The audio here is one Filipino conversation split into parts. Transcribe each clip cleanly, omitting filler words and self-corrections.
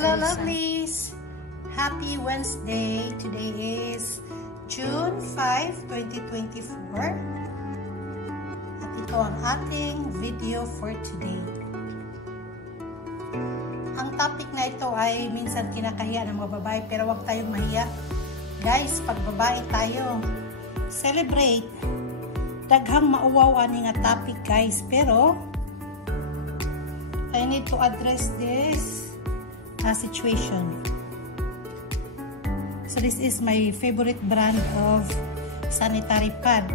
Hello lovelies! Happy Wednesday! Today is June 5, 2024. At ito ang ating video for today. Ang topic na ito ay minsan kinakahiya ng mga babae pero huwag tayong mahiya. Guys, pag babae tayo, celebrate. Daghang mauwaw ani nga topic guys, pero I need to address this situation. So this is my favorite brand of sanitary pad.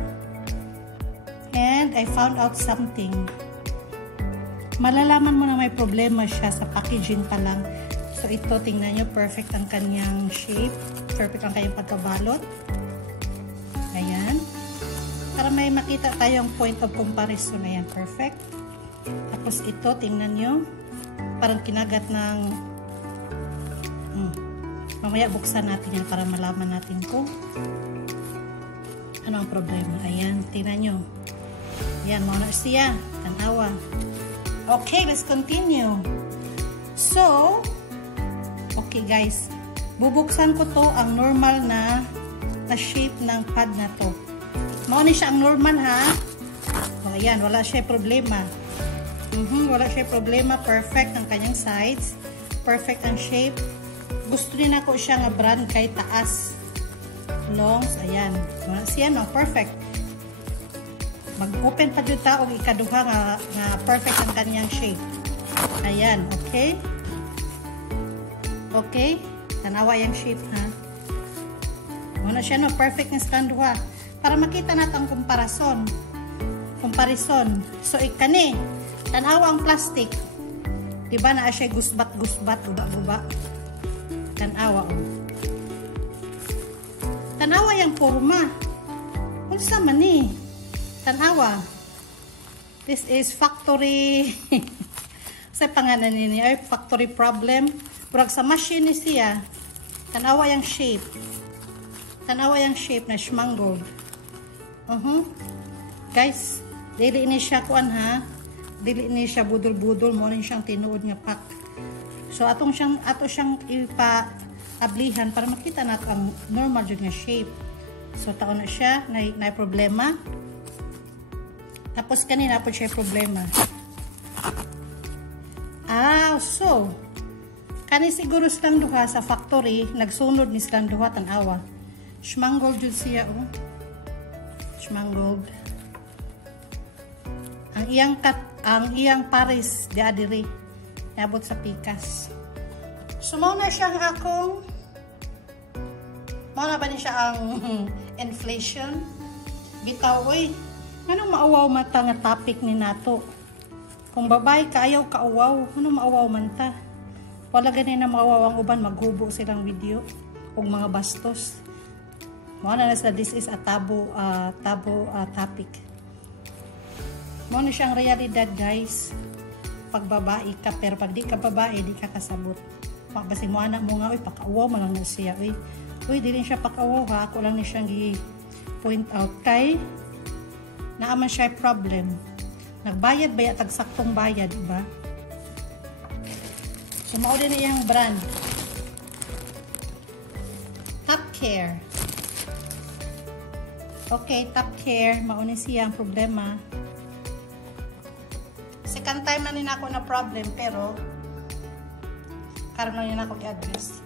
And I found out something. Malalaman mo na may problema siya sa packaging pa lang. So ito, tingnan nyo, perfect ang kanyang shape. Perfect ang kanyang pagkabalot. Ayan. Para may makita tayong point of comparison. Ayan, perfect. Tapos ito, tingnan nyo. Parang kinagat ng mamaya buksan natin yan para malaman natin kung ano ang problema. Ayan, tingnan nyo. Ayan, mauna siya. Tanawa. Okay, let's continue. So, okay guys. Bubuksan ko to ang normal na shape ng pad na to. Mauna siya ang normal ha. O, ayan, wala siya problema. Wala siya problema. Perfect ang kanyang sides. Perfect ang shape. Gusto din ako siya nga brand kay taas. Longs. Ayan. Siya no. Perfect. Mag-open pa dito o ikaduha nga perfect ang kanyang shape. Ayan. Okay. Okay. Tanawa yung shape ha. Muna siya no. Perfect ng kanduha. Para makita natin ang comparison. So ikani. Tanawa ang plastic. Diba na siya gusbat-gusbat, guba-guba. Tanawa o. Tanawa yung forma. Unsa man ni? Tanawa. This is factory. Sa pangalan ni ay factory problem. Murag sa machine siya. Tanawa yung shape. Tanawa yung shape na schmangold. Guys, dili ni siya kuan ha. Dili ni siya budol-budol mo rin siyang tinuod nga pack. So ato siyang ipa-ablihan para makita nato ang normal jud nga shape. So taon na siya na problema. Tapos kanina po siya problema. So kani siguro silang duha sa factory nagsunod ni silang duha tanawa. Schmangold jud siya oh. Schmangold. Ang iyang pares di adiri abot sa pikas. So mao na siya akong mao na ba ni siya ang inflation bitaw oy anong maawaw mata nga topic ni nato. Kung babae kaayaw kauwaw anong maawaw man ta. Wala gani na maawaw ang uban maghubo silang video og mga bastos. Mao na sa this is a taboo topic. Mo na siyang realidad guys. Pag babae ka, pero pag di ka babae, di ka kasabot. Magbasing mo anak mo nga, uy, pakauwaw mo lang na siya. Uy, di rin siya pakauwaw ha. Ako lang na siyang i-point out. Kay, naaman siya problem. Nagbayad ba yung tagsaktong bayad, diba? So, mauli na yung brand. Top Care. Okay, Top Care. Mauni siya ang problema. Second time na nina ako na problem pero karon na nina ako i-address.